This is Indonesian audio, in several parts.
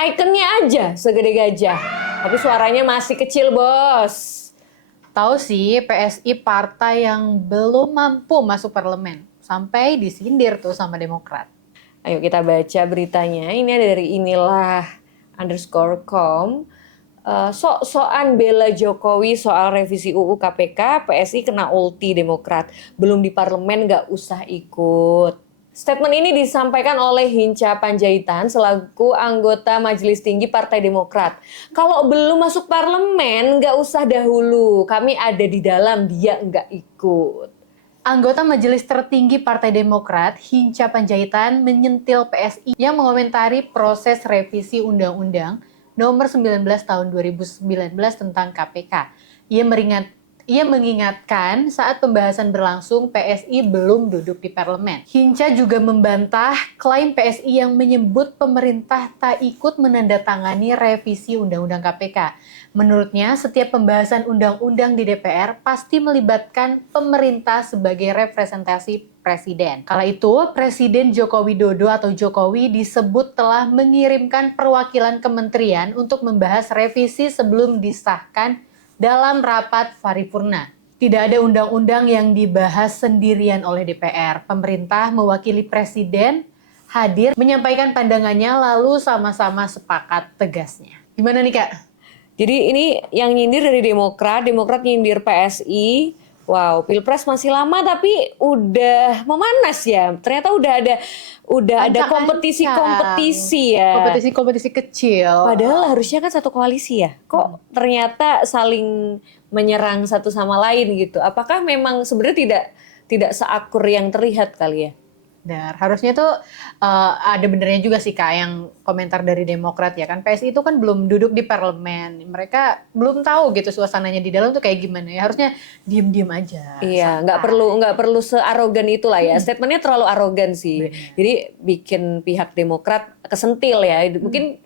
Ikonnya aja segede gajah, tapi suaranya masih kecil, bos. Tahu sih, PSI partai yang belum mampu masuk parlemen. Sampai disindir tuh sama Demokrat. Ayo kita baca beritanya. Ini ada dari inilah_com. Sok-sokan bela Jokowi soal revisi UU KPK, PSI kena ulti Demokrat. Belum di parlemen gak usah ikut. Statement ini disampaikan oleh Hinca Panjaitan selaku anggota Majelis Tinggi Partai Demokrat. Kalau belum masuk parlemen gak usah dahulu. Kami ada di dalam, dia gak ikut. Anggota Majelis Tertinggi Partai Demokrat, Hinca Panjaitan, menyentil PSI yang mengomentari proses revisi Undang-Undang Nomor 19 Tahun 2019 tentang KPK. Ia mengingatkan saat pembahasan berlangsung PSI belum duduk di parlemen. Hinca juga membantah klaim PSI yang menyebut pemerintah tak ikut menandatangani revisi Undang-Undang KPK. Menurutnya, setiap pembahasan undang-undang di DPR pasti melibatkan pemerintah sebagai representasi presiden. Kala itu, Presiden Joko Widodo atau Jokowi disebut telah mengirimkan perwakilan kementerian untuk membahas revisi sebelum disahkan dalam rapat paripurna. Tidak ada undang-undang yang dibahas sendirian oleh DPR. Pemerintah mewakili presiden hadir menyampaikan pandangannya lalu sama-sama sepakat, tegasnya. Gimana nih Kak? Jadi ini yang nyindir dari Demokrat nyindir PSI. Wow, Pilpres masih lama tapi udah memanas ya. Ternyata udah ada kompetisi-kompetisi ya. Kompetisi kecil. Padahal harusnya kan satu koalisi ya. Kok ternyata saling menyerang satu sama lain gitu. Apakah memang sebenarnya tidak seakur yang terlihat kali ya? Benar, harusnya tuh ada benernya juga sih Kak yang komentar dari Demokrat ya kan, PSI itu kan belum duduk di parlemen, mereka belum tahu gitu suasananya di dalam tuh kayak gimana ya, harusnya diem-diem aja. Iya, nggak perlu searogan itulah ya, statementnya terlalu arogan sih. Benar. Jadi bikin pihak Demokrat kesentil ya.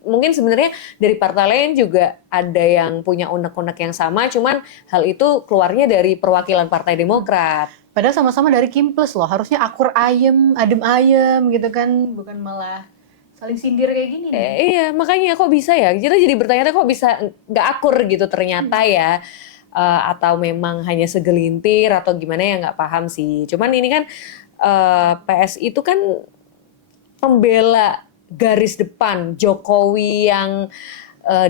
Mungkin sebenarnya dari partai lain juga ada yang punya unek-unek yang sama, cuman hal itu keluarnya dari perwakilan Partai Demokrat. Padahal sama-sama dari Kimples loh, harusnya akur ayem, adem ayem gitu kan, bukan malah saling sindir kayak gini nih. Iya, makanya kok bisa ya? Kita jadi bertanya kok bisa nggak akur gitu ternyata ya. Atau memang hanya segelintir atau gimana ya nggak paham sih. Cuman ini kan PSI itu kan pembela garis depan Jokowi yang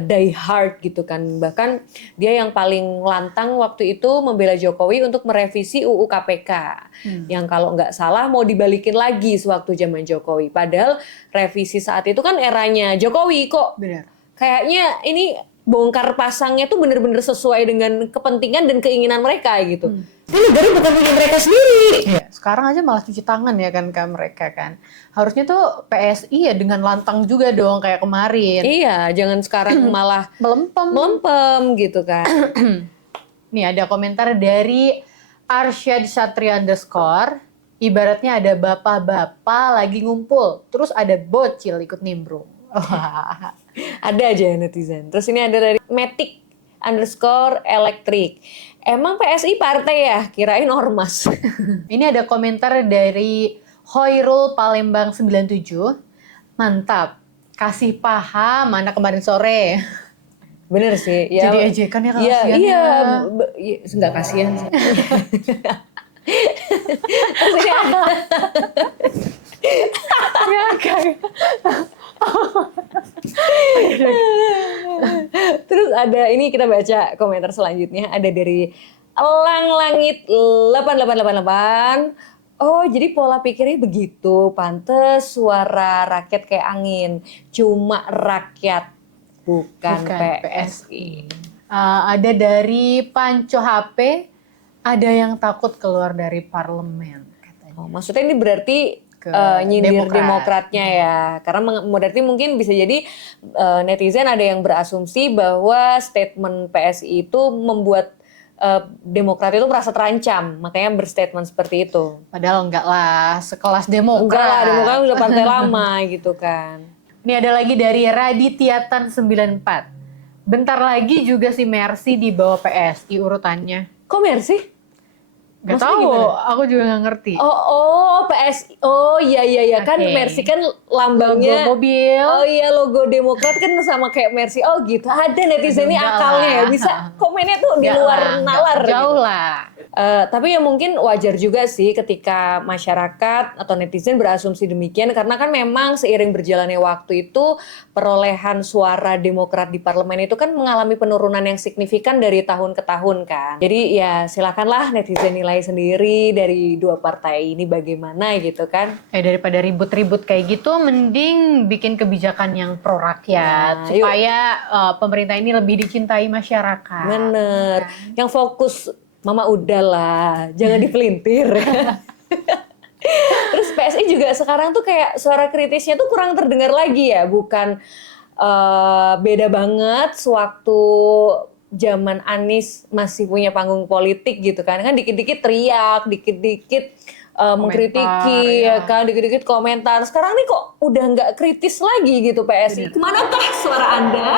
die hard gitu kan. Bahkan dia yang paling lantang waktu itu membela Jokowi untuk merevisi UU KPK. Yang kalau nggak salah mau dibalikin lagi sewaktu zaman Jokowi. Padahal revisi saat itu kan eranya Jokowi kok. Benar. Kayaknya ini bongkar pasangnya tuh bener-bener sesuai dengan kepentingan dan keinginan mereka gitu. Ini negara bukan punya mereka sendiri. Iya, sekarang aja malah cuci tangan ya kan ke mereka kan. Harusnya tuh PSI ya dengan lantang juga dong kayak kemarin. Iya, jangan sekarang malah melempem gitu kan. Nih ada komentar dari Arsyad Satria _ ibaratnya ada bapak-bapak lagi ngumpul, terus ada bocil ikut nimbrung. Ada aja netizen. Terus ini ada dari Matic_electric. Emang PSI partai ya? Kirain ormas. Ini ada komentar dari Hoirul Palembang 97. Mantap, kasih paham anak kemarin sore. Bener sih. Ya, jadi ejekan ya iya, kasihan iya, ya. Nggak kasihan sih. Terus ada ini kita baca komentar selanjutnya ada dari Elang Langit 8888. Oh, jadi pola pikirnya begitu. Pantes suara rakyat kayak angin. Cuma rakyat bukan PSI. Ada dari Panco HP, ada yang takut keluar dari parlemen katanya. Oh, maksudnya ini berarti nyindir Demokratnya ya. Karena berarti mungkin bisa jadi netizen ada yang berasumsi bahwa statement PSI itu membuat Demokrat itu merasa terancam, makanya berstatement seperti itu. Padahal enggak lah, sekelas Demokrat. Enggak lah, Demokrat udah partai lama gitu kan. Ini ada lagi dari Raditiatan 94. Bentar lagi juga si Mercy di bawah PSI urutannya. Kok Mercy? Gak Maksudnya tahu, gimana? aku juga nggak ngerti. PSI. Oh iya kan Oke. Mercy kan lambangnya. Logo mobil. Oh iya, logo Demokrat kan sama kayak Mercy. Oh gitu. Ada netizen ini Enggak akalnya ya, lah. bisa komennya tuh di Enggak luar lah, enggak. nalar Jauh gitu. lah. Tapi ya mungkin wajar juga sih ketika masyarakat atau netizen berasumsi demikian, karena kan memang seiring berjalannya waktu itu perolehan suara Demokrat di parlemen itu kan mengalami penurunan yang signifikan dari tahun ke tahun kan. Jadi ya silakanlah netizen nilai sendiri dari dua partai ini bagaimana gitu kan. Daripada ribut-ribut kayak gitu, mending bikin kebijakan yang pro rakyat Nah, yuk. supaya pemerintah ini lebih dicintai masyarakat. Bener. Yang fokus mama udahlah, jangan dipelintir. Terus PSI juga sekarang tuh kayak suara kritisnya tuh kurang terdengar lagi ya, bukan beda banget sewaktu zaman Anies masih punya panggung politik gitu kan dikit-dikit teriak, dikit-dikit mengkritiki ya. ya kan, dikit-dikit komentar. Sekarang nih kok udah nggak kritis lagi gitu PSI. Kemanakah suara Anda?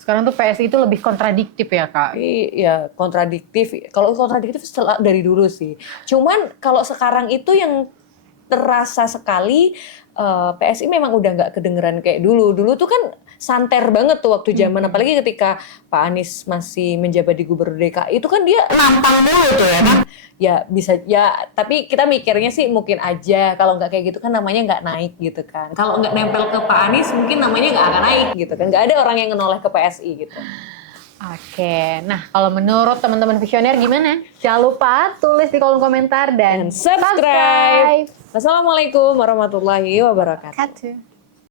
Sekarang tuh PSI itu lebih kontradiktif ya Kak. Iya, kontradiktif. Kalau kontradiktif setelah dari dulu sih. Cuman kalau sekarang itu yang terasa sekali PSI memang udah nggak kedengeran kayak dulu. Dulu tuh kan santer banget tuh waktu zaman, apalagi ketika Pak Anies masih menjabat di Gubernur DKI itu kan dia nampang mulu tuh ya kan. Ya bisa ya, tapi kita mikirnya sih mungkin aja kalau nggak kayak gitu kan namanya nggak naik gitu kan. Kalau nggak nempel ke Pak Anies mungkin namanya nggak akan naik gitu kan. Nggak ada orang yang ngenoleh ke PSI gitu. Oke, nah kalau menurut teman-teman visioner gimana? Jangan lupa tulis di kolom komentar dan Subscribe. Wassalamualaikum warahmatullahi wabarakatuh. subscribe.